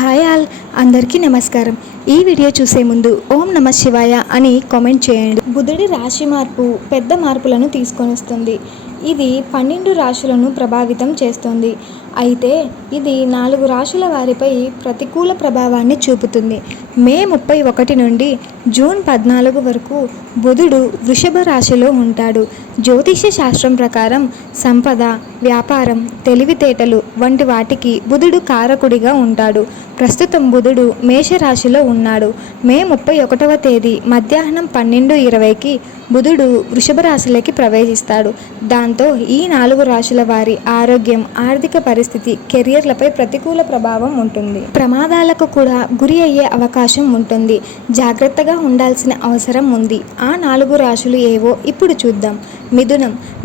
Hi all, అందరికీ నమస్కారం. ఈ వీడియో చూసే ముందు ఓం నమ శివాయ అని కామెంట్ చేయండి. బుధుడి రాశి మార్పు పెద్ద మార్పులను తీసుకొని వస్తుంది. ఇది 12 రాశులను ప్రభావితం చేస్తుంది. అయితే ఇది 4 రాశుల వారిపై ప్రతికూల ప్రభావాన్ని చూపుతుంది. మే 31 నుండి జూన్ 14 వరకు బుధుడు వృషభ రాశిలో ఉంటాడు. జ్యోతిష శాస్త్రం ప్రకారం సంపద, వ్యాపారం, తెలివితేటలు వంటి వాటికి బుధుడు కారకుడిగా ఉంటాడు. ప్రస్తుతం బుధుడు మేషరాశిలో ఉన్నాడు. మే 31వ తేదీ మధ్యాహ్నం 12:20కి బుధుడు వృషభ రాశిలోకి ప్రవేశిస్తాడు. దాంతో ఈ 4 రాశుల వారి ఆరోగ్యం, ఆర్థిక పరిస్థితి, కెరియర్లపై ప్రతికూల ప్రభావం ఉంటుంది. ప్రమాదాలకు కూడా గురి అయ్యే అవకాశం ఉంటుంది. జాగ్రత్తగా ఉండాల్సిన అవసరం ఉంది. ఆ 4 రాశులు ఏవో ఇప్పుడు చూద్దాం.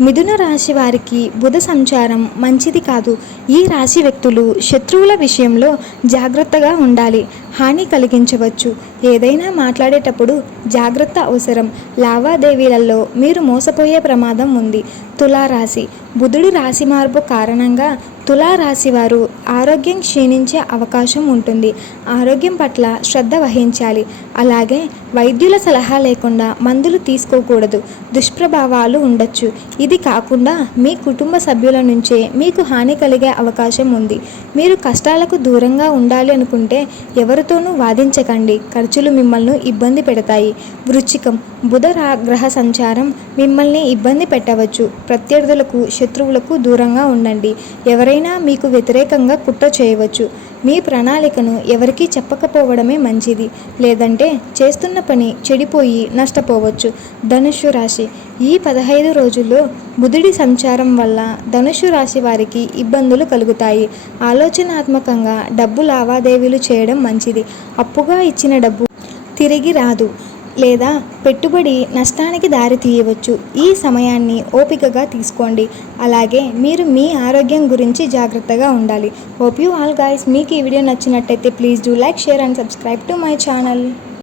మిథున రాశి వారికి బుధ సంచారం మంచిది కాదు. ఈ రాశి వ్యక్తులు శత్రువుల విషయంలో జాగ్రత్తగా ఉండాలి. హాని కలిగించవచ్చు. ఏదైనా మాట్లాడేటప్పుడు జాగ్రత్త అవసరం. లావాదేవీలలో మీరు మోసపోయే ప్రమాదం ఉంది. తులారాశి బుధుడి రాశి మార్పు కారణంగా తులారాశి వారు ఆరోగ్యం క్షీణించే అవకాశం ఉంటుంది. ఆరోగ్యం పట్ల శ్రద్ధ వహించాలి. అలాగే వైద్యుల సలహా లేకుండా మందులు తీసుకోకూడదు. దుష్ప్రభావాలు ఉండొచ్చు. ఇది కాకుండా మీ కుటుంబ సభ్యుల నుంచే మీకు హాని కలిగే అవకాశం ఉంది. మీరు కష్టాలకు దూరంగా ఉండాలి అనుకుంటే ఎవరితోనూ వాదించకండి. ఖర్చులు మిమ్మల్ని ఇబ్బంది పెడతాయి. వృశ్చికం బుధ గ్రహ సంచారం మిమ్మల్ని ఇబ్బంది పెట్టవచ్చు. ప్రత్యర్థులకు, శత్రువులకు దూరంగా ఉండండి. ఎవరైనా మీకు వ్యతిరేకంగా కుట్ర చేయవచ్చు. మీ ప్రణాళికను ఎవరికీ చెప్పకపోవడమే మంచిది. లేదంటే చేస్తున్న పని చెడిపోయి నష్టపోవచ్చు. ధనుస్సు రాశి ఈ 15 రోజుల్లో బుధుడి సంచారం వల్ల ధనుస్సు రాశి వారికి ఇబ్బందులు కలుగుతాయి. ఆలోచనాత్మకంగా డబ్బు లావాదేవీలు చేయడం మంచిది. అప్పుగా ఇచ్చిన డబ్బు తిరిగి రాదు లేదా పెట్టుబడి నష్టానికి దారి తీయవచ్చు. ఈ సమయాన్ని ఓపికగా తీసుకోండి. అలాగే మీరు మీ ఆరోగ్యం గురించి జాగ్రత్తగా ఉండాలి. హోప్ యూ ఆల్ గైస్, మీకు ఈ వీడియో నచ్చినట్టయితే please do like, share and subscribe to my channel.